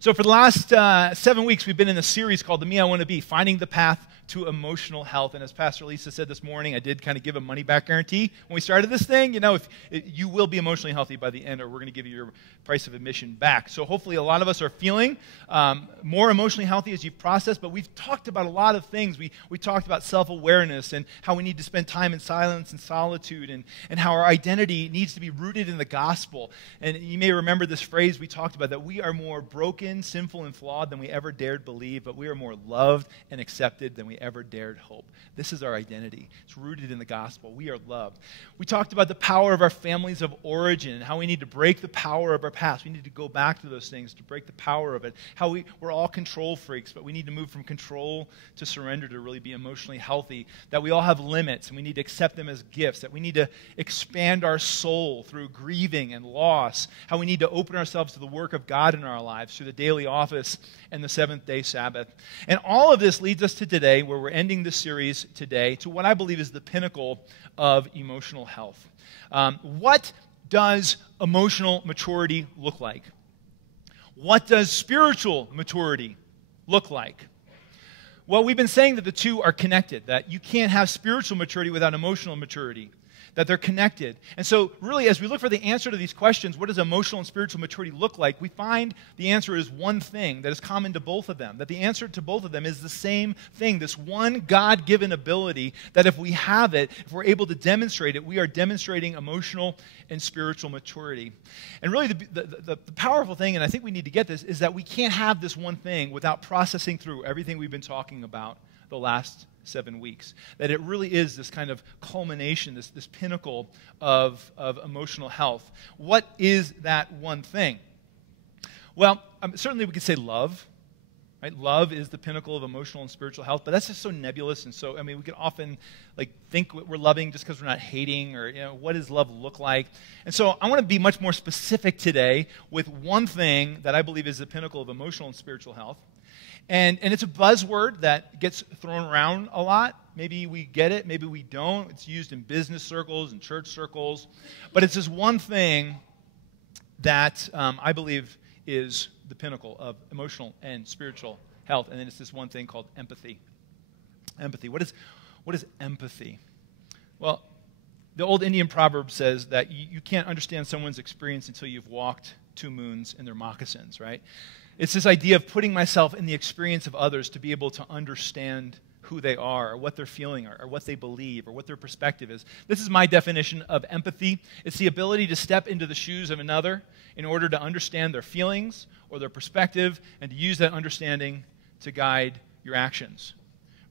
So for the last 7 weeks, we've been in a series called The Me I Want to Be, Finding the Path to Emotional Health. And as Pastor Lisa said this morning, I did kind of give a money-back guarantee. When we started this thing, if you will be emotionally healthy by the end, or we're going to give you your price of admission back. So hopefully a lot of us are feeling more emotionally healthy as you've processed, but we've talked about a lot of things. We talked about self-awareness and how we need to spend time in silence and solitude, and how our identity needs to be rooted in the gospel. And you may remember this phrase we talked about, that we are more broken, sinful, and flawed than we ever dared believe, but we are more loved and accepted than we ever dared hope. This is our identity. It's rooted in the gospel. We are loved. We talked about the power of our families of origin and how we need to break the power of our past. We need to go back to those things to break the power of it. How we're all control freaks, but we need to move from control to surrender to really be emotionally healthy. That we all have limits and we need to accept them as gifts. That we need to expand our soul through grieving and loss. How we need to open ourselves to the work of God in our lives through the daily office and the seventh-day Sabbath. And all of this leads us to today, where we're ending this series today, to what I believe is the pinnacle of emotional health. What does emotional maturity look like? What does spiritual maturity look like? Well, we've been saying that the two are connected, that you can't have spiritual maturity without emotional maturity, that they're connected. And so really, as we look for the answer to these questions, what does emotional and spiritual maturity look like, we find the answer is one thing that is common to both of them, that the answer to both of them is the same thing, this one God-given ability that if we have it, if we're able to demonstrate it, we are demonstrating emotional and spiritual maturity. And really, the powerful thing, and I think we need to get this, is that we can't have this one thing without processing through everything we've been talking about the last 7 weeks. That it really is this kind of culmination, this pinnacle of emotional health. What is that one thing? Well, certainly we could say love. Right? Love is the pinnacle of emotional and spiritual health, but that's just so nebulous, and so, we can often think we're loving just because we're not hating, or what does love look like? And so I want to be much more specific today with one thing that I believe is the pinnacle of emotional and spiritual health. And it's a buzzword that gets thrown around a lot. Maybe we get it, maybe we don't. It's used in business circles and church circles. But it's this one thing that I believe is the pinnacle of emotional and spiritual health. And then it's this one thing called empathy. Empathy. What is empathy? Well, the old Indian proverb says that you can't understand someone's experience until you've walked 2 moons in their moccasins, right? It's this idea of putting myself in the experience of others to be able to understand who they are, or what they're feeling, or what they believe, or what their perspective is. This is my definition of empathy. It's the ability to step into the shoes of another in order to understand their feelings or their perspective, and to use that understanding to guide your actions.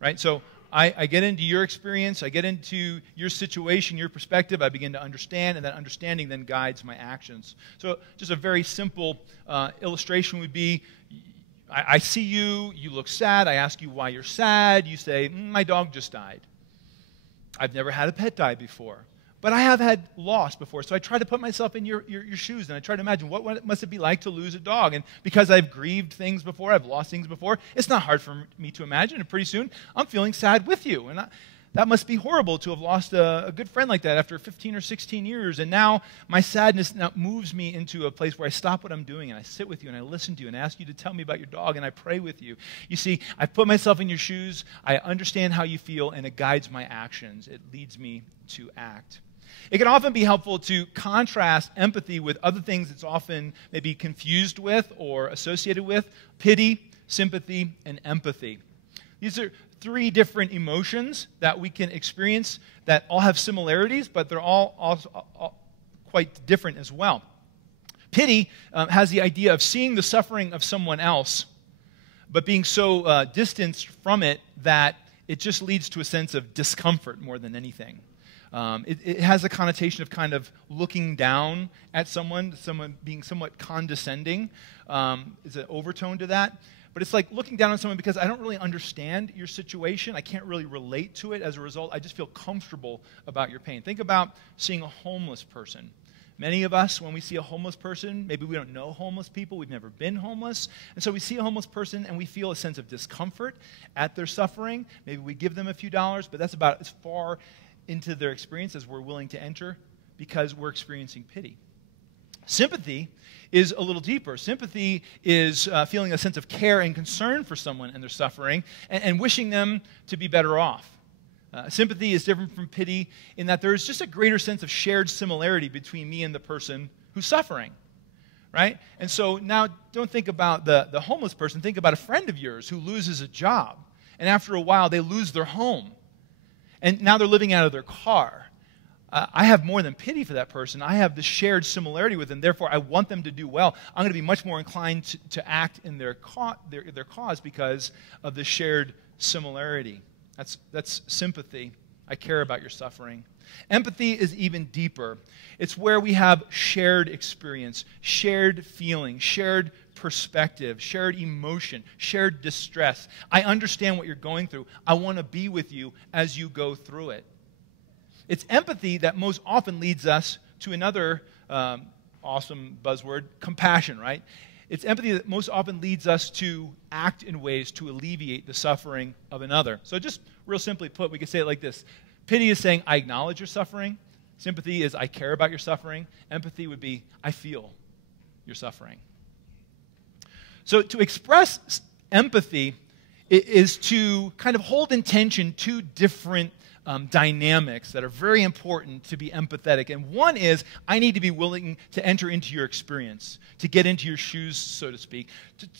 Right? So I get into your experience, I get into your situation, your perspective, I begin to understand, and that understanding then guides my actions. So just a very simple illustration would be, I see you, you look sad, I ask you why you're sad, you say, my dog just died. I've never had a pet die before, but I have had loss before, so I try to put myself in your shoes, and I try to imagine what must it be like to lose a dog. And because I've grieved things before, I've lost things before, it's not hard for me to imagine, and pretty soon I'm feeling sad with you. And that must be horrible to have lost a good friend like that after 15 or 16 years. And now my sadness now moves me into a place where I stop what I'm doing, and I sit with you, and I listen to you, and ask you to tell me about your dog, and I pray with you. You see, I put myself in your shoes, I understand how you feel, and it guides my actions. It leads me to act. It can often be helpful to contrast empathy with other things it's often maybe confused with or associated with: pity, sympathy, and empathy. These are 3 different emotions that we can experience that all have similarities, but they're all quite different as well. Pity has the idea of seeing the suffering of someone else, but being so distanced from it that it just leads to a sense of discomfort more than anything. It has a connotation of kind of looking down at someone being somewhat condescending. Is an overtone to that. But it's like looking down on someone because I don't really understand your situation. I can't really relate to it. As a result, I just feel comfortable about your pain. Think about seeing a homeless person. Many of us, when we see a homeless person, maybe we don't know homeless people, we've never been homeless, and so we see a homeless person and we feel a sense of discomfort at their suffering. Maybe we give them a few dollars, but that's about as far into their experience as we're willing to enter because we're experiencing pity. Sympathy is a little deeper. Sympathy is feeling a sense of care and concern for someone and their suffering and wishing them to be better off. Sympathy is different from pity in that there is just a greater sense of shared similarity between me and the person who's suffering, right? And so now don't think about the homeless person. Think about a friend of yours who loses a job, and after a while they lose their home, and now they're living out of their car. I have more than pity for that person. I have the shared similarity with them. Therefore, I want them to do well. I'm going to be much more inclined to act in their cause because of the shared similarity. That's sympathy. I care about your suffering. Empathy is even deeper. It's where we have shared experience, shared feeling, shared perspective, shared emotion, shared distress. I understand what you're going through. I want to be with you as you go through it. It's empathy that most often leads us to another awesome buzzword, compassion, right? It's empathy that most often leads us to act in ways to alleviate the suffering of another. So just real simply put, we could say it like this. Pity is saying, I acknowledge your suffering. Sympathy is, I care about your suffering. Empathy would be, I feel your suffering. So to express empathy is to kind of hold in tension two different dynamics that are very important to be empathetic. And one is, I need to be willing to enter into your experience, to get into your shoes, so to speak,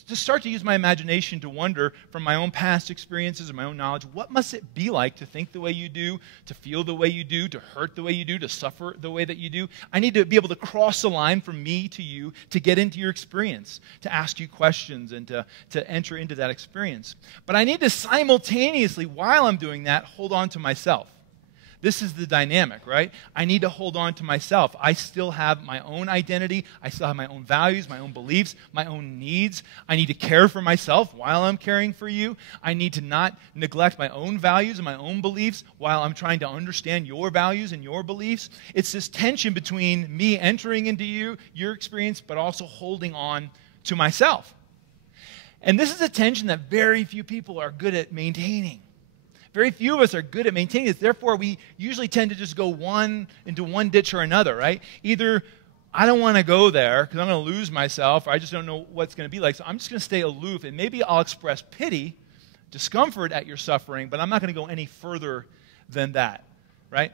to start to use my imagination to wonder from my own past experiences and my own knowledge, what must it be like to think the way you do, to feel the way you do, to hurt the way you do, to suffer the way that you do? I need to be able to cross the line from me to you to get into your experience, to ask you questions and to enter into that experience. But I need to simultaneously, while I'm doing that, hold on to myself. This is the dynamic, right? I need to hold on to myself. I still have my own identity. I still have my own values, my own beliefs, my own needs. I need to care for myself while I'm caring for you. I need to not neglect my own values and my own beliefs while I'm trying to understand your values and your beliefs. It's this tension between me entering into your experience, but also holding on to myself. And this is a tension that very few people are good at maintaining. Very few of us are good at maintaining this. Therefore, we usually tend to just go into one ditch or another, right? Either I don't want to go there because I'm going to lose myself, or I just don't know what's going to be like, so I'm just going to stay aloof, and maybe I'll express pity, discomfort at your suffering, but I'm not going to go any further than that, right?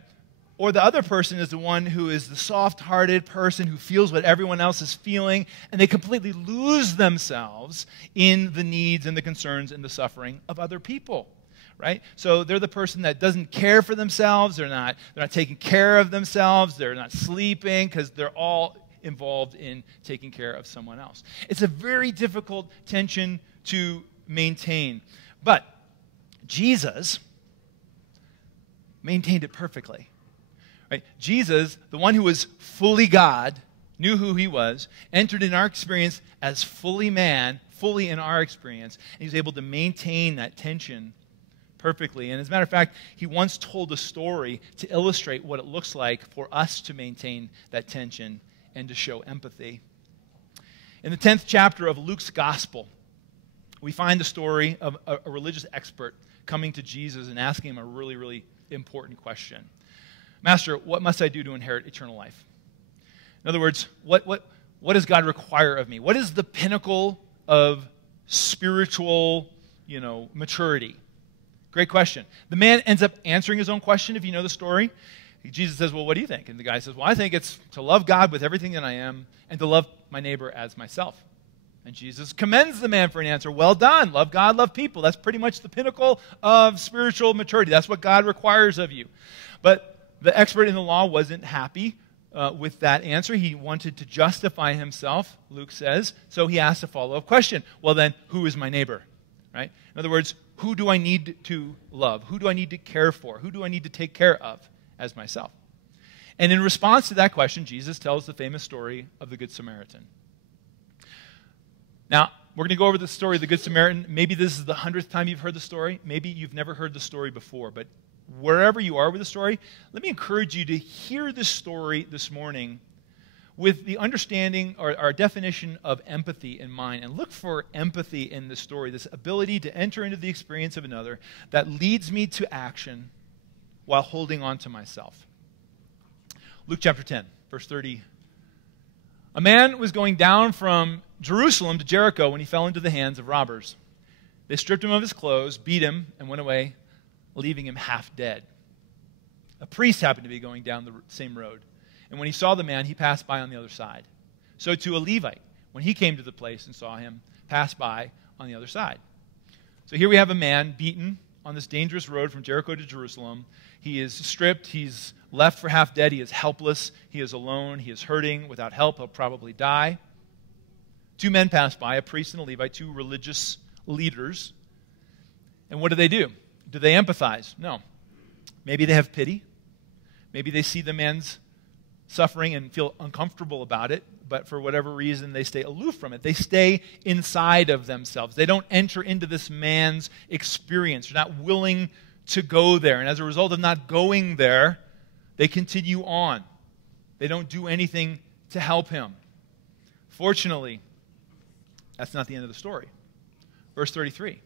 Or the other person is the one who is the soft-hearted person who feels what everyone else is feeling, and they completely lose themselves in the needs and the concerns and the suffering of other people. Right? So they're the person that doesn't care for themselves, they're not taking care of themselves, they're not sleeping because they're all involved in taking care of someone else. It's a very difficult tension to maintain. But Jesus maintained it perfectly. Right? Jesus, the one who was fully God, knew who he was, entered in our experience as fully man, fully in our experience, and he was able to maintain that tension perfectly. And as a matter of fact, he once told a story to illustrate what it looks like for us to maintain that tension and to show empathy. In the 10th chapter of Luke's Gospel, we find the story of a religious expert coming to Jesus and asking him a really, really important question. Master, what must I do to inherit eternal life? In other words, what does God require of me? What is the pinnacle of spiritual, maturity? Great question. The man ends up answering his own question, if you know the story. Jesus says, well, what do you think? And the guy says, well, I think it's to love God with everything that I am and to love my neighbor as myself. And Jesus commends the man for an answer. Well done. Love God, love people. That's pretty much the pinnacle of spiritual maturity. That's what God requires of you. But the expert in the law wasn't happy with that answer. He wanted to justify himself, Luke says. So he asked a follow-up question. Well, then, who is my neighbor? Right? In other words, who do I need to love? Who do I need to care for? Who do I need to take care of as myself? And in response to that question, Jesus tells the famous story of the Good Samaritan. Now, we're going to go over the story of the Good Samaritan. Maybe this is the 100th time you've heard the story. Maybe you've never heard the story before. But wherever you are with the story, let me encourage you to hear this story this morning with the understanding or our definition of empathy in mind, and look for empathy in the story, this ability to enter into the experience of another that leads me to action while holding on to myself. Luke chapter 10, verse 30 A man was going down from Jerusalem to Jericho when he fell into the hands of robbers. They stripped him of his clothes, beat him, and went away, leaving him half dead. A priest happened to be going down the same road, and when he saw the man, he passed by on the other side. So too a Levite, when he came to the place and saw him, passed by on the other side. So here we have a man beaten on this dangerous road from Jericho to Jerusalem. He is stripped, he's left for half dead, he is helpless, he is alone, he is hurting, without help, he'll probably die. Two men pass by, a priest and a Levite, two religious leaders. And what do? Do they empathize? No. Maybe they have pity. Maybe they see the man's suffering and feel uncomfortable about it, but for whatever reason, they stay aloof from it. They stay inside of themselves. They don't enter into this man's experience. They're not willing to go there. And as a result of not going there, they continue on. They don't do anything to help him. Fortunately, that's not the end of the story. Verse 33.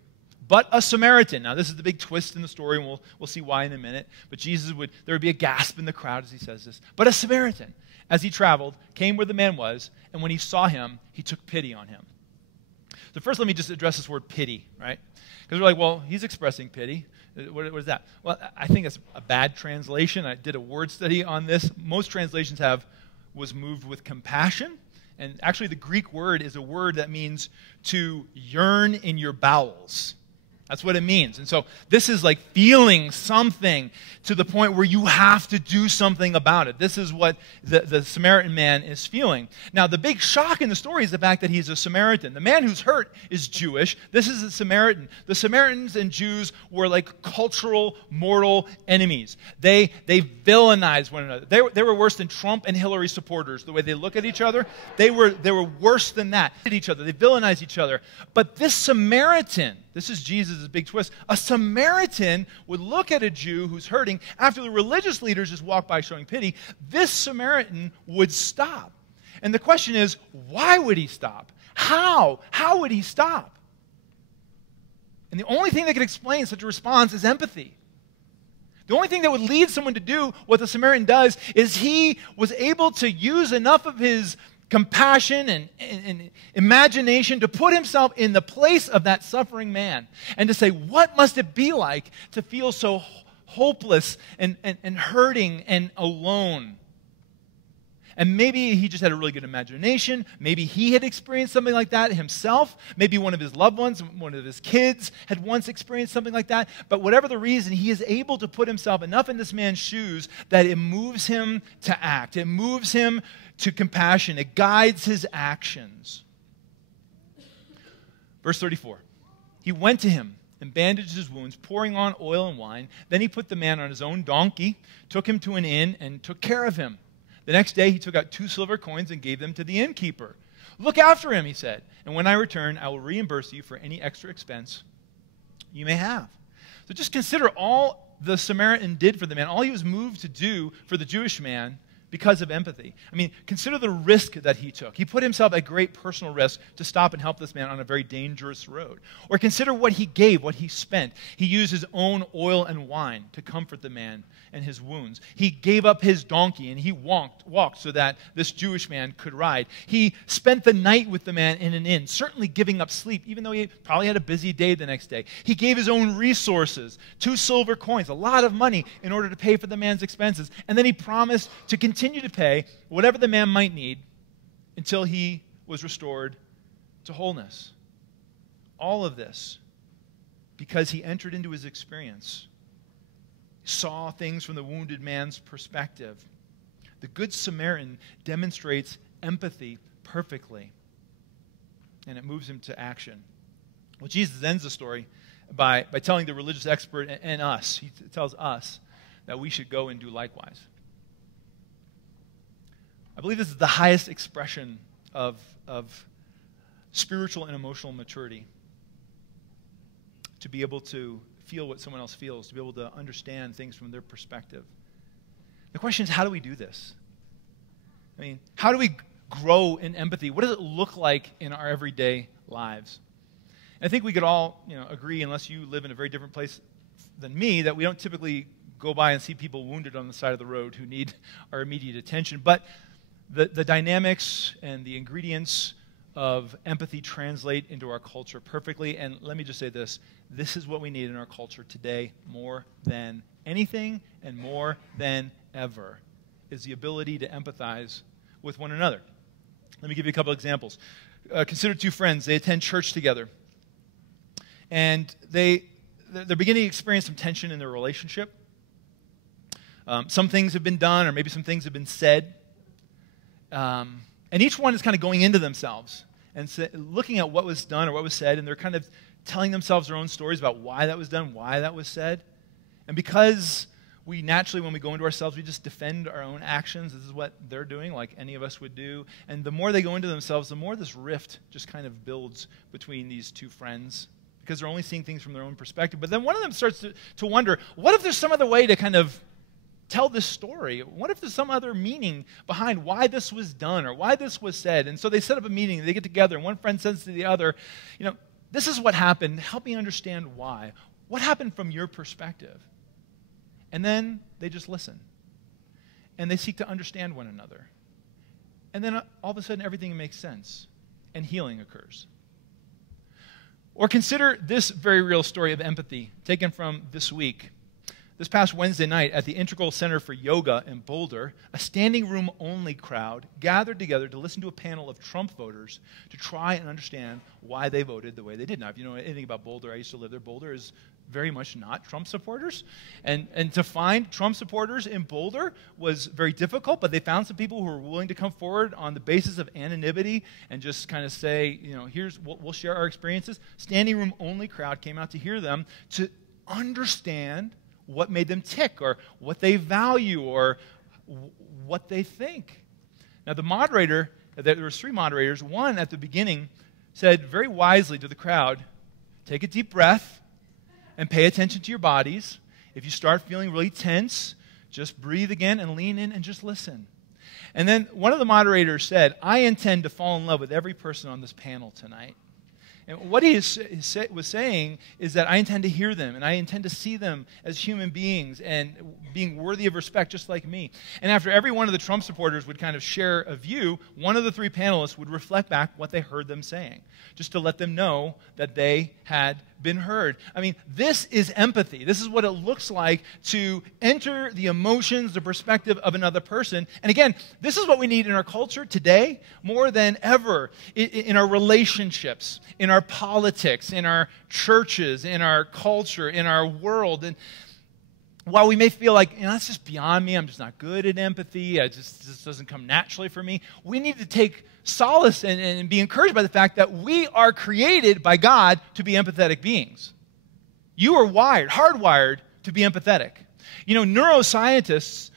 But a Samaritan. Now, this is the big twist in the story, and we'll see why in a minute. But there would be a gasp in the crowd as he says this. But a Samaritan, as he traveled, came where the man was, and when he saw him, he took pity on him. So first, let me just address this word pity, right? Because we're like, well, he's expressing pity. What is that? Well, I think it's a bad translation. I did a word study on this. Most translations have was moved with compassion. And actually, the Greek word is a word that means to yearn in your bowels. That's what it means. And so this is like feeling something to the point where you have to do something about it. This is what the Samaritan man is feeling. Now, the big shock in the story is the fact that he's a Samaritan. The man who's hurt is Jewish. This is a Samaritan. The Samaritans and Jews were like cultural, mortal enemies. They villainized one another. They were worse than Trump and Hillary supporters. The way they look at each other, they were worse than that. They villainized each other. But this Samaritan, this is Jesus' big twist. A Samaritan would look at a Jew who's hurting after the religious leaders just walk by showing pity. This Samaritan would stop. And the question is, why would he stop? How? How would he stop? And the only thing that could explain such a response is empathy. The only thing that would lead someone to do what the Samaritan does is he was able to use enough of his compassion and imagination to put himself in the place of that suffering man and to say, what must it be like to feel so hopeless and hurting and alone? And maybe he just had a really good imagination. Maybe he had experienced something like that himself. Maybe one of his loved ones, one of his kids had once experienced something like that. But whatever the reason, he is able to put himself enough in this man's shoes that it moves him to act. It moves him to compassion. It guides his actions. Verse 34. He went to him and bandaged his wounds, pouring on oil and wine. Then he put the man on his own donkey, took him to an inn, and took care of him. The next day he took out 2 silver coins and gave them to the innkeeper. Look after him, he said, and when I return, I will reimburse you for any extra expense you may have. So just consider all the Samaritan did for the man, all he was moved to do for the Jewish man because of empathy. I mean, consider the risk that he took. He put himself at great personal risk to stop and help this man on a very dangerous road. Or consider what he gave, what he spent. He used his own oil and wine to comfort the man and his wounds. He gave up his donkey and he walked so that this Jewish man could ride. He spent the night with the man in an inn, certainly giving up sleep, even though he probably had a busy day the next day. He gave his own resources, 2 silver coins, a lot of money in order to pay for the man's expenses. And then he promised to continue to pay whatever the man might need until he was restored to wholeness. All of this because he entered into his experience, saw things from the wounded man's perspective. The Good Samaritan demonstrates empathy perfectly, and it moves him to action. Well, Jesus ends the story by telling the religious expert and us, he tells us that we should go and do likewise. I believe this is the highest expression of spiritual and emotional maturity. To be able to feel what someone else feels, to be able to understand things from their perspective. The question is, how do we do this? I mean, how do we grow in empathy? What does it look like in our everyday lives? And I think we could all, agree, unless you live in a very different place than me, that we don't typically go by and see people wounded on the side of the road who need our immediate attention. But The dynamics and the ingredients of empathy translate into our culture perfectly. And let me just say this. This is what we need in our culture today more than anything and more than ever, is the ability to empathize with one another. Let me give you a couple examples. Consider two friends. They attend church together. And they're beginning to experience some tension in their relationship. Some things have been done, or maybe some things have been said. And each one is kind of going into themselves and looking at what was done or what was said, and they're kind of telling themselves their own stories about why that was done, why that was said. And because we naturally, when we go into ourselves, we just defend our own actions. This is what they're doing, like any of us would do. And the more they go into themselves, the more this rift just kind of builds between these two friends, because they're only seeing things from their own perspective. But then one of them starts to wonder, what if there's some other way to kind of tell this story? What if there's some other meaning behind why this was done or why this was said? And so they set up a meeting. They get together, and one friend says to the other, this is what happened. Help me understand why. What happened from your perspective? And then they just listen. And they seek to understand one another. And then all of a sudden, everything makes sense, and healing occurs. Or consider this very real story of empathy taken from this week. This past Wednesday night at the Integral Center for Yoga in Boulder, a standing room only crowd gathered together to listen to a panel of Trump voters to try and understand why they voted the way they did. Now, if you know anything about Boulder, I used to live there. Boulder is very much not Trump supporters. And to find Trump supporters in Boulder was very difficult, but they found some people who were willing to come forward on the basis of anonymity and just kind of say, we'll share our experiences. Standing room only crowd came out to hear them, to understand what made them tick, or what they value, or what they think. Now, the moderator, there were three moderators. One at the beginning said very wisely to the crowd, take a deep breath and pay attention to your bodies. If you start feeling really tense, just breathe again and lean in and just listen. And then one of the moderators said, I intend to fall in love with every person on this panel tonight. And what he was saying is that I intend to hear them, and I intend to see them as human beings and being worthy of respect just like me. And after every one of the Trump supporters would kind of share a view, one of the three panelists would reflect back what they heard them saying, just to let them know that they had been heard. I mean, this is empathy. This is what it looks like to enter the emotions, the perspective of another person. And again, this is what we need in our culture today more than ever, in our relationships, in our politics, in our churches, in our culture, in our world. And while we may feel like, that's just beyond me, I'm just not good at empathy, this doesn't come naturally for me, we need to take solace and be encouraged by the fact that we are created by God to be empathetic beings. You are hardwired to be empathetic. Neuroscientists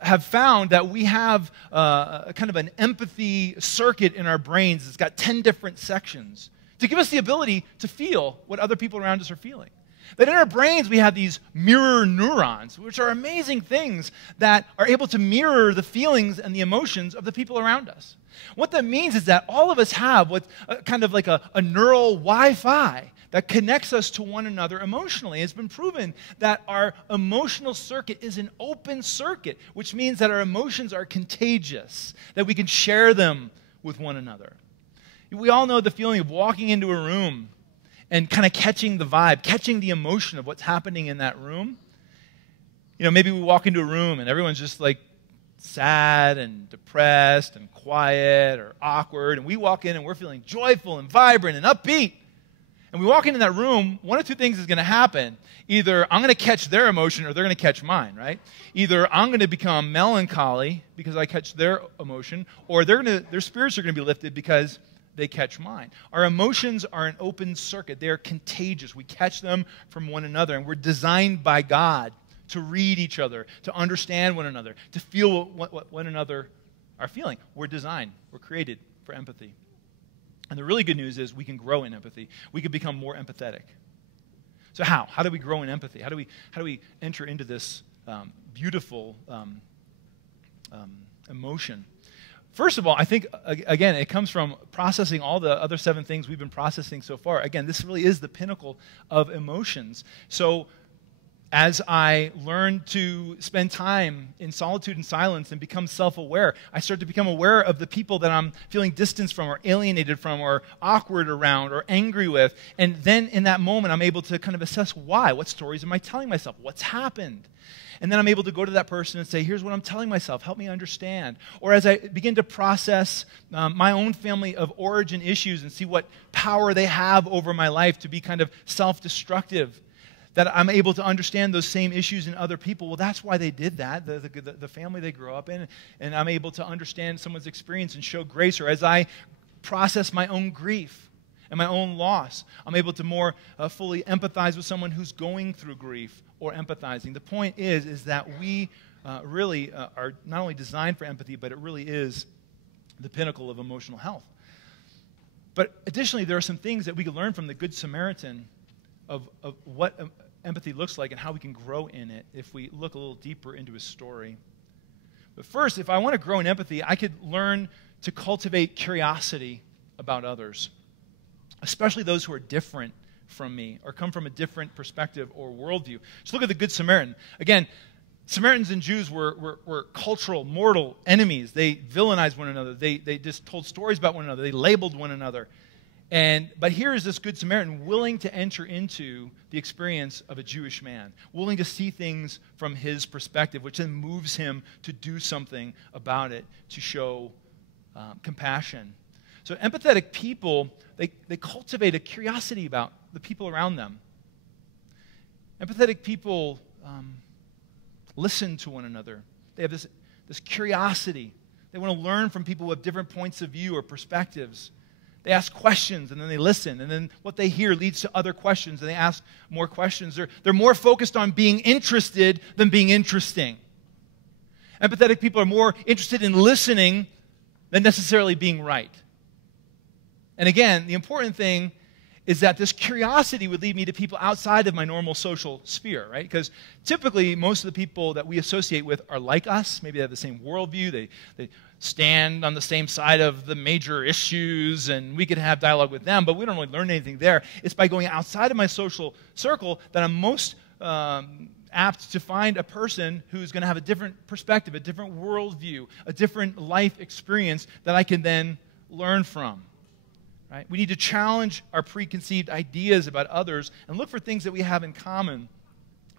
have found that we have kind of an empathy circuit in our brains. It's got 10 different sections to give us the ability to feel what other people around us are feeling. That in our brains we have these mirror neurons, which are amazing things that are able to mirror the feelings and the emotions of the people around us. What that means is that all of us have what's kind of like a neural Wi-Fi that connects us to one another emotionally. It's been proven that our emotional circuit is an open circuit, which means that our emotions are contagious, that we can share them with one another. We all know the feeling of walking into a room and kind of catching the vibe, catching the emotion of what's happening in that room. Maybe we walk into a room and everyone's just like sad and depressed and quiet or awkward, and we walk in and we're feeling joyful and vibrant and upbeat. And we walk into that room, one of two things is going to happen. Either I'm going to catch their emotion or they're going to catch mine, right? Either I'm going to become melancholy because I catch their emotion, or their spirits are going to be lifted because they catch mine. Our emotions are an open circuit. They are contagious. We catch them from one another, and we're designed by God to read each other, to understand one another, to feel what one another are feeling. We're designed. We're created for empathy. And the really good news is we can grow in empathy. We can become more empathetic. So how? How do we grow in empathy? How do we enter into this beautiful emotion? First of all, I think, again, it comes from processing all the other 7 things we've been processing so far. Again, this really is the pinnacle of emotions. So As I learn to spend time in solitude and silence and become self-aware, I start to become aware of the people that I'm feeling distance from or alienated from or awkward around or angry with. And then in that moment, I'm able to kind of assess why. What stories am I telling myself? What's happened? And then I'm able to go to that person and say, here's what I'm telling myself. Help me understand. Or as I begin to process my own family of origin issues and see what power they have over my life to be kind of self-destructive, that I'm able to understand those same issues in other people. Well, that's why they did that, the family they grew up in. And I'm able to understand someone's experience and show grace. Or as I process my own grief and my own loss, I'm able to more fully empathize with someone who's going through grief or empathizing. The point is that we really are not only designed for empathy, but it really is the pinnacle of emotional health. But additionally, there are some things that we can learn from the Good Samaritan of what empathy looks like and how we can grow in it if we look a little deeper into his story. But first, if I want to grow in empathy, I could learn to cultivate curiosity about others, especially those who are different from me or come from a different perspective or worldview. Just look at the Good Samaritan. Again, Samaritans and Jews were cultural, mortal enemies. They villainized one another. They just told stories about one another. They labeled one another. But here is this Good Samaritan willing to enter into the experience of a Jewish man, willing to see things from his perspective, which then moves him to do something about it, to show compassion. So empathetic people, they cultivate a curiosity about the people around them. Empathetic people listen to one another. They have this curiosity. They want to learn from people with different points of view or perspectives. They ask questions, and then they listen, and then what they hear leads to other questions, and they ask more questions. They're more focused on being interested than being interesting. Empathetic people are more interested in listening than necessarily being right. And again, the important thing is that this curiosity would lead me to people outside of my normal social sphere, right? Because typically, most of the people that we associate with are like us. Maybe they have the same worldview. They stand on the same side of the major issues, and we could have dialogue with them, but we don't really learn anything there. It's by going outside of my social circle that I'm most apt to find a person who's going to have a different perspective, a different worldview, a different life experience that I can then learn from. Right? We need to challenge our preconceived ideas about others and look for things that we have in common.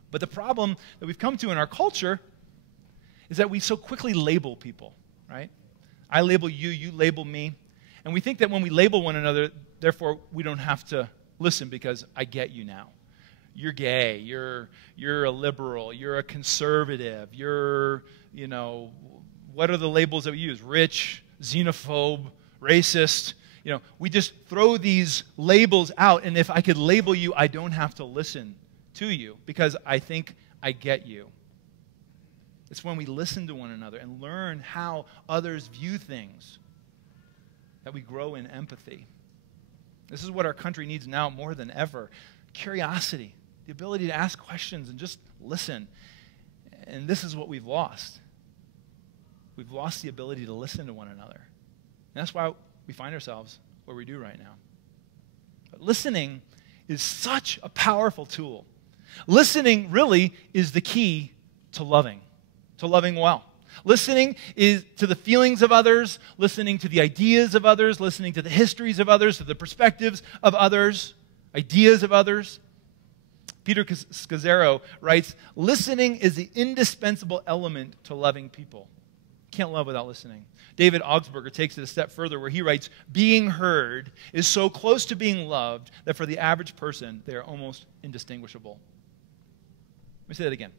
But the problem that we've come to in our culture is that we so quickly label people. Right? I label you, you label me. And we think that when we label one another, therefore we don't have to listen because I get you now. You're gay, you're a liberal, you're a conservative, what are the labels that we use? Rich, xenophobe, racist. We just throw these labels out, and if I could label you, I don't have to listen to you because I think I get you. It's when we listen to one another and learn how others view things that we grow in empathy. This is what our country needs now more than ever. Curiosity, the ability to ask questions and just listen. And this is what we've lost. We've lost the ability to listen to one another. And that's why we find ourselves where we do right now. But listening is such a powerful tool. Listening really is the key to loving well. Listening is to the feelings of others, listening to the ideas of others, listening to the histories of others, to the perspectives of others, ideas of others. Peter Scazzaro writes, listening is the indispensable element to loving people. Can't love without listening. David Augsburger takes it a step further where he writes, being heard is so close to being loved that for the average person, they are almost indistinguishable. Let me say that again.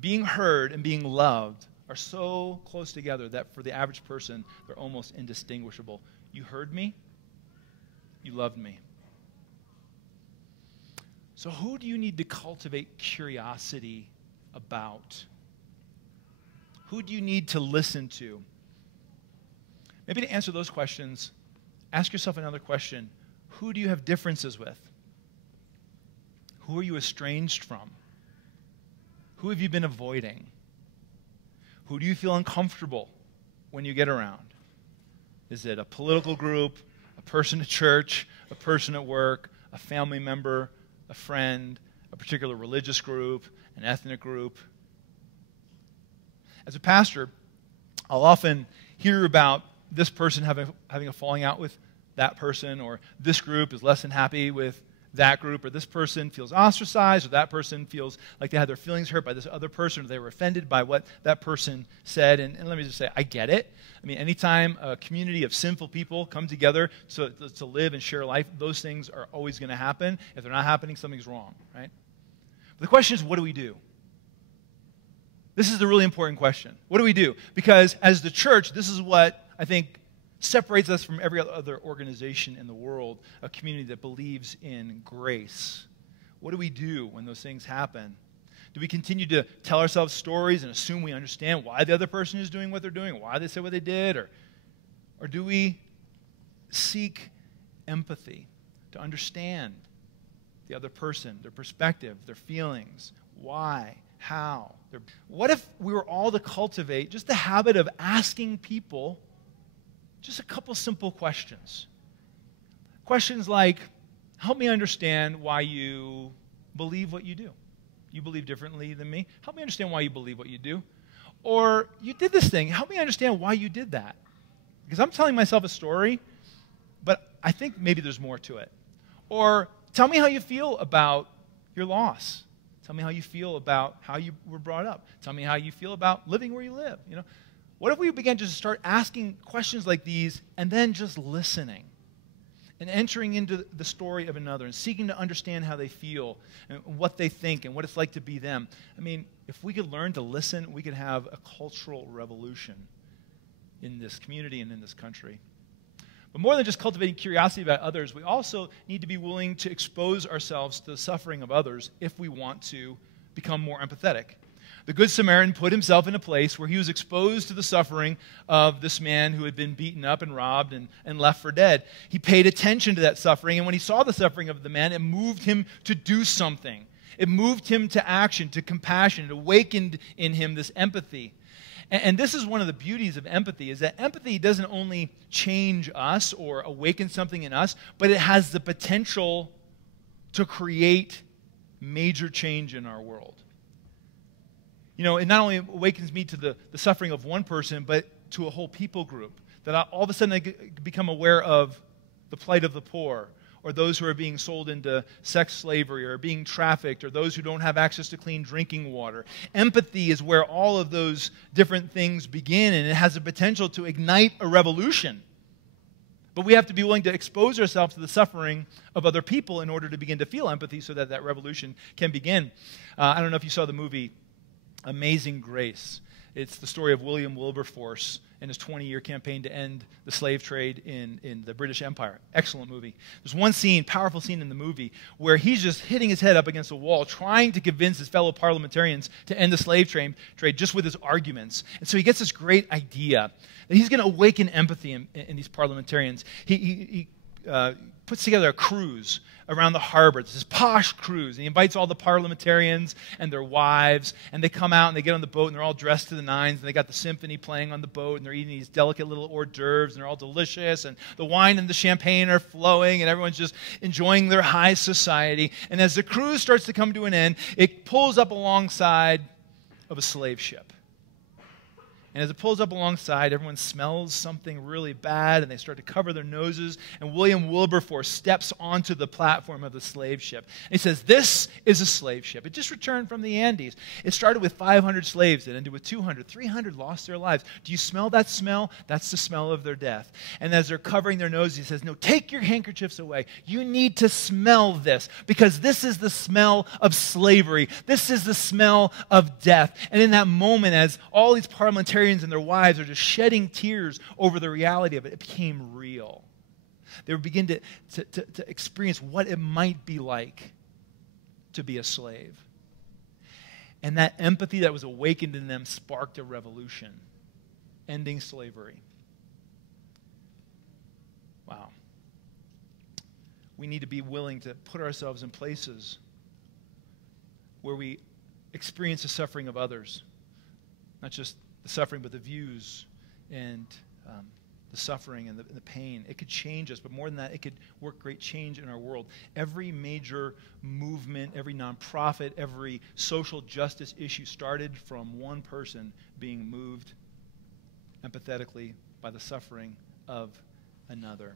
Being heard and being loved are so close together that for the average person, they're almost indistinguishable. You heard me, you loved me. So who do you need to cultivate curiosity about? Who do you need to listen to? Maybe to answer those questions, ask yourself another question. Who do you have differences with? Who are you estranged from? Who have you been avoiding? Who do you feel uncomfortable when you get around? Is it a political group, a person at church, a person at work, a family member, a friend, a particular religious group, an ethnic group. As a pastor, I'll often hear about this person having a falling out with that person, or this group is less than happy with that group, or this person feels ostracized, or that person feels like they had their feelings hurt by this other person, or they were offended by what that person said. And let me just say, I get it. I mean, anytime a community of sinful people come together to live and share life, those things are always going to happen. If they're not happening, something's wrong, right? But the question is, what do we do? This is the really important question. What do we do? Because as the church, this is what I think separates us from every other organization in the world, a community that believes in grace. What do we do when those things happen? Do we continue to tell ourselves stories and assume we understand why the other person is doing what they're doing, why they said what they did? Or do we seek empathy to understand the other person, their perspective, their feelings, why, how? What if we were all to cultivate just the habit of asking people just a couple simple questions? Questions like, help me understand why you believe what you do. You believe differently than me. Help me understand why you believe what you do. Or, you did this thing. Help me understand why you did that. Because I'm telling myself a story, but I think maybe there's more to it. Or, tell me how you feel about your loss. Tell me how you feel about how you were brought up. Tell me how you feel about living where you live. You know, what if we began to just start asking questions like these and then just listening and entering into the story of another and seeking to understand how they feel and what they think and what it's like to be them? I mean, if we could learn to listen, we could have a cultural revolution in this community and in this country. But more than just cultivating curiosity about others, we also need to be willing to expose ourselves to the suffering of others if we want to become more empathetic. The Good Samaritan put himself in a place where he was exposed to the suffering of this man who had been beaten up and robbed and left for dead. He paid attention to that suffering, and when he saw the suffering of the man, it moved him to do something. It moved him to action, to compassion. It awakened in him this empathy. And this is one of the beauties of empathy, is that empathy doesn't only change us or awaken something in us, but it has the potential to create major change in our world. You know, it not only awakens me to the suffering of one person, but to a whole people group. That all of a sudden I become aware of the plight of the poor, or those who are being sold into sex slavery, or being trafficked, or those who don't have access to clean drinking water. Empathy is where all of those different things begin, and it has the potential to ignite a revolution. But we have to be willing to expose ourselves to the suffering of other people in order to begin to feel empathy so that that revolution can begin. I don't know if you saw the movie Amazing Grace. It's the story of William Wilberforce and his 20-year campaign to end the slave trade in the British Empire. Excellent movie. There's one scene, powerful scene in the movie, where he's just hitting his head up against a wall, trying to convince his fellow parliamentarians to end the slave trade just with his arguments. And so he gets this great idea that he's going to awaken empathy in these parliamentarians. He puts together a cruise around the harbor. It's this posh cruise. And he invites all the parliamentarians and their wives, and they come out and they get on the boat, and they're all dressed to the nines, and they got the symphony playing on the boat, and they're eating these delicate little hors d'oeuvres, and they're all delicious, and the wine and the champagne are flowing, and everyone's just enjoying their high society. And as the cruise starts to come to an end, it pulls up alongside of a slave ship. And as it pulls up alongside, everyone smells something really bad, and they start to cover their noses. And William Wilberforce steps onto the platform of the slave ship. And he says, "This is a slave ship. It just returned from the Andes. It started with 500 slaves. It ended with 200. 300 lost their lives. Do you smell that smell? That's the smell of their death." And as they're covering their noses, he says, "No, take your handkerchiefs away. You need to smell this, because this is the smell of slavery. This is the smell of death." And in that moment, as all these parliamentarians and their wives are just shedding tears over the reality of it, it became real. They would begin to experience what it might be like to be a slave. And that empathy that was awakened in them sparked a revolution, ending slavery. Wow. We need to be willing to put ourselves in places where we experience the suffering of others, not just the suffering, but the views and the suffering and the pain. It could change us, but more than that, it could work great change in our world. Every major movement, every nonprofit, every social justice issue started from one person being moved empathetically by the suffering of another.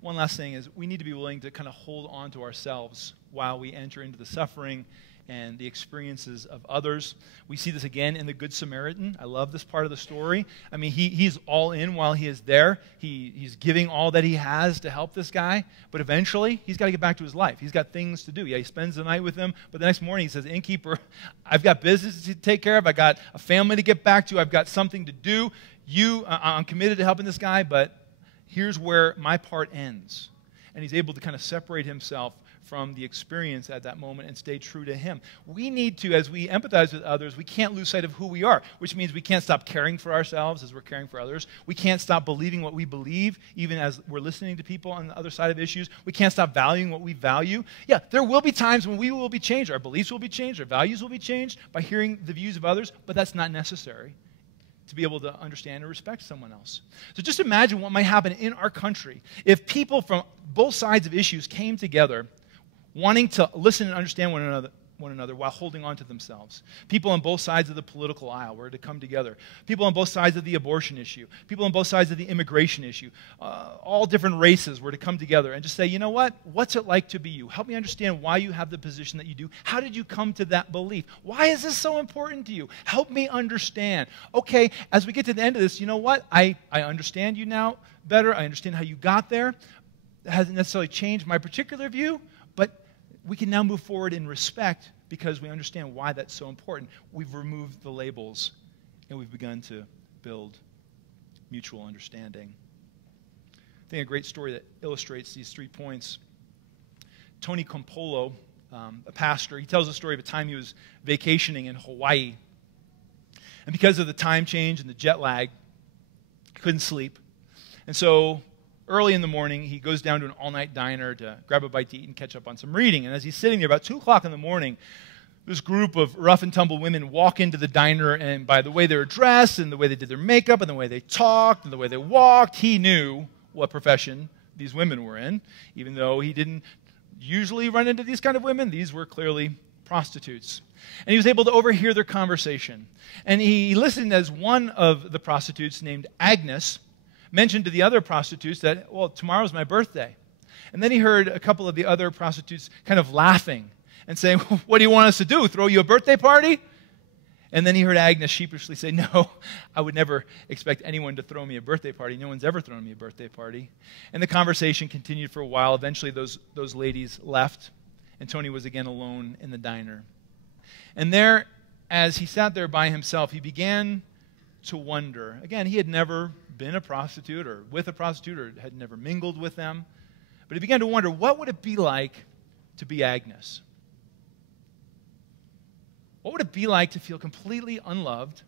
One last thing is we need to be willing to kind of hold on to ourselves while we enter into the suffering and the experiences of others. We see this again in the Good Samaritan. I love this part of the story. I mean, he's all in while he is there. He's giving all that he has to help this guy, but eventually he's got to get back to his life. He's got things to do. Yeah, he spends the night with him, but the next morning he says, innkeeper, I've got business to take care of. I got a family to get back to. I've got something to do. I'm committed to helping this guy, but here's where my part ends. And he's able to kind of separate himself from the experience at that moment and stay true to him. We need to, as we empathize with others, we can't lose sight of who we are, which means we can't stop caring for ourselves as we're caring for others. We can't stop believing what we believe, even as we're listening to people on the other side of issues. We can't stop valuing what we value. Yeah, there will be times when we will be changed. Our beliefs will be changed. Our values will be changed by hearing the views of others, but that's not necessary to be able to understand and respect someone else. So just imagine what might happen in our country if people from both sides of issues came together wanting to listen and understand one another while holding on to themselves. People on both sides of the political aisle were to come together. People on both sides of the abortion issue. People on both sides of the immigration issue. All different races were to come together and just say, you know what? What's it like to be you? Help me understand why you have the position that you do. How did you come to that belief? Why is this so important to you? Help me understand. Okay, as we get to the end of this, you know what? I understand you now better. I understand how you got there. It hasn't necessarily changed my particular view, but we can now move forward in respect because we understand why that's so important. We've removed the labels, and we've begun to build mutual understanding. I think a great story that illustrates these 3 points. Tony Campolo, a pastor, he tells the story of a time he was vacationing in Hawaii. And because of the time change and the jet lag, he couldn't sleep. And so early in the morning, he goes down to an all-night diner to grab a bite to eat and catch up on some reading. And as he's sitting there, about 2 o'clock in the morning, this group of rough-and-tumble women walk into the diner, and by the way they were dressed and the way they did their makeup and the way they talked and the way they walked, he knew what profession these women were in. Even though he didn't usually run into these kind of women, these were clearly prostitutes. And he was able to overhear their conversation. And he listened as one of the prostitutes named Agnes mentioned to the other prostitutes that, well, tomorrow's my birthday. And then he heard a couple of the other prostitutes kind of laughing and saying, what do you want us to do, throw you a birthday party? And then he heard Agnes sheepishly say, no, I would never expect anyone to throw me a birthday party. No one's ever thrown me a birthday party. And the conversation continued for a while. Eventually those ladies left, and Tony was again alone in the diner. And there, as he sat there by himself, he began to wonder. Again, he had never been a prostitute or with a prostitute or had never mingled with them. But he began to wonder, what would it be like to be Agnes? What would it be like to feel completely unloved,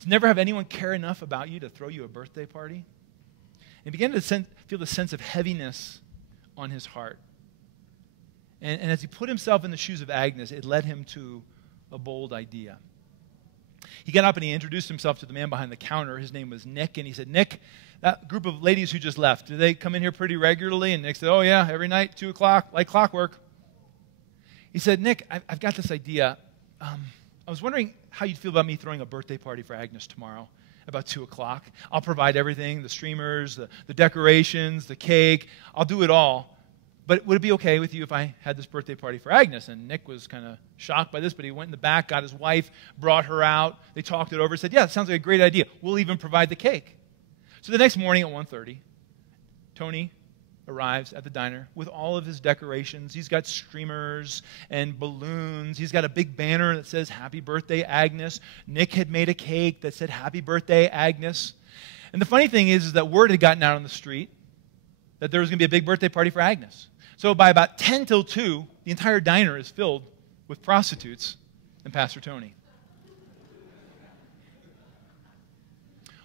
to never have anyone care enough about you to throw you a birthday party? And he began to feel the sense of heaviness on his heart. And as he put himself in the shoes of Agnes, it led him to a bold idea. He got up and he introduced himself to the man behind the counter. His name was Nick, and he said, Nick, that group of ladies who just left, do they come in here pretty regularly? And Nick said, oh yeah, every night, 2 o'clock, like clockwork. He said, Nick, I've got this idea. I was wondering how you'd feel about me throwing a birthday party for Agnes tomorrow about 2 o'clock. I'll provide everything, the streamers, the decorations, the cake. I'll do it all. But would it be okay with you if I had this birthday party for Agnes? And Nick was kind of shocked by this, but he went in the back, got his wife, brought her out. They talked it over, said, yeah, it sounds like a great idea. We'll even provide the cake. So the next morning at 1:30, Tony arrives at the diner with all of his decorations. He's got streamers and balloons. He's got a big banner that says, Happy Birthday, Agnes. Nick had made a cake that said, Happy Birthday, Agnes. And the funny thing is that word had gotten out on the street that there was going to be a big birthday party for Agnes. So by about 10 till 2, the entire diner is filled with prostitutes and Pastor Tony.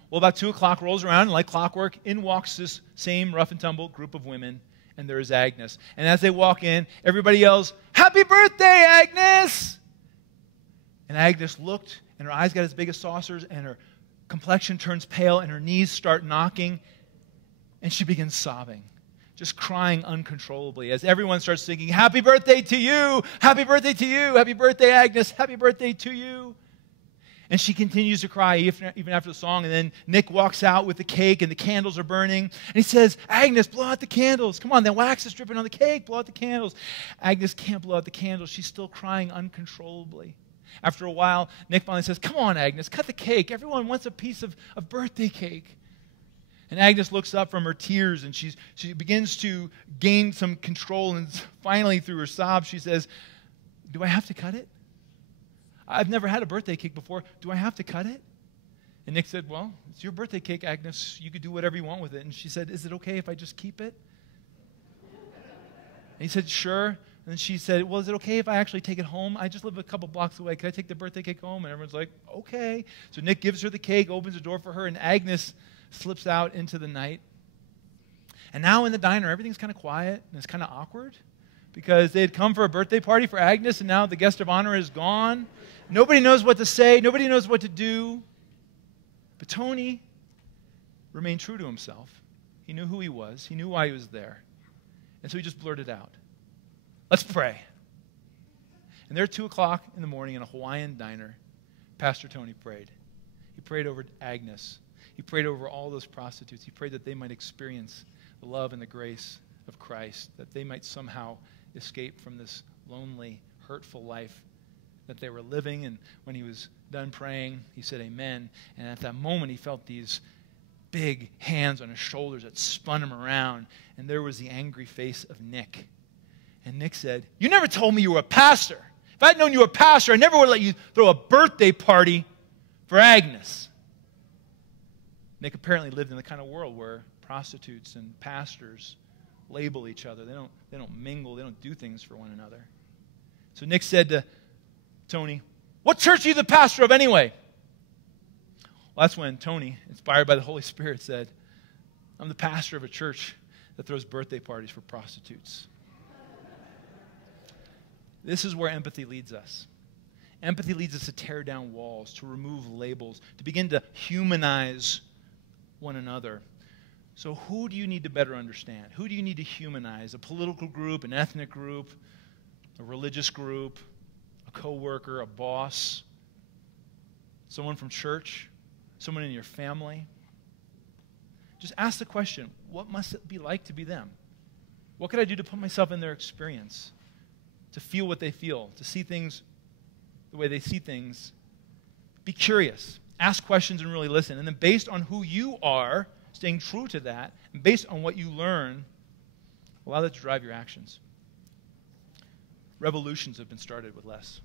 Well, about 2 o'clock rolls around, and like clockwork, in walks this same rough-and-tumble group of women, and there is Agnes. And as they walk in, everybody yells, Happy birthday, Agnes! And Agnes looked, and her eyes got as big as saucers, and her complexion turns pale and her knees start knocking, and she begins sobbing, just crying uncontrollably as everyone starts singing, "Happy birthday to you! Happy birthday to you! Happy birthday, Agnes! Happy birthday to you!" And she continues to cry even after the song. And then Nick walks out with the cake and the candles are burning. And he says, "Agnes, blow out the candles. Come on, the wax is dripping on the cake. Blow out the candles." Agnes can't blow out the candles. She's still crying uncontrollably. After a while, Nick finally says, "Come on, Agnes, cut the cake. Everyone wants a piece of birthday cake." And Agnes looks up from her tears and she begins to gain some control. And finally, through her sobs, she says, "Do I have to cut it? I've never had a birthday cake before. Do I have to cut it?" And Nick said, "Well, it's your birthday cake, Agnes. You could do whatever you want with it." And she said, "Is it okay if I just keep it?" And he said, "Sure." And then she said, "Well, is it okay if I actually take it home? I just live a couple blocks away. Can I take the birthday cake home?" And everyone's like, "Okay." So Nick gives her the cake, opens the door for her, and Agnes slips out into the night. And now in the diner, everything's kind of quiet and it's kind of awkward because they had come for a birthday party for Agnes, and now the guest of honor is gone. Nobody knows what to say. Nobody knows what to do. But Tony remained true to himself. He knew who he was. He knew why he was there. And so he just blurted out, "Let's pray." And there at 2 o'clock in the morning in a Hawaiian diner, Pastor Tony prayed. He prayed over Agnes. He prayed over all those prostitutes. He prayed that they might experience the love and the grace of Christ, that they might somehow escape from this lonely, hurtful life that they were living. And when he was done praying, he said amen. And at that moment, he felt these big hands on his shoulders that spun him around. And there was the angry face of Nick. And Nick said, "You never told me you were a pastor. If I'd known you were a pastor, I never would have let you throw a birthday party for Agnes." Nick apparently lived in the kind of world where prostitutes and pastors label each other. They don't mingle. They don't do things for one another. So Nick said to Tony, "What church are you the pastor of anyway?" Well, that's when Tony, inspired by the Holy Spirit, said, "I'm the pastor of a church that throws birthday parties for prostitutes." This is where empathy leads us. Empathy leads us to tear down walls, to remove labels, to begin to humanize one another. So who do you need to better understand? Who do you need to humanize? A political group, an ethnic group, a religious group, a coworker, a boss, someone from church, someone in your family? Just ask the question, what must it be like to be them? What could I do to put myself in their experience, to feel what they feel, to see things the way they see things? Be curious. Ask questions and really listen. And then based on who you are, staying true to that, and based on what you learn, allow that to drive your actions. Revolutions have been started with less.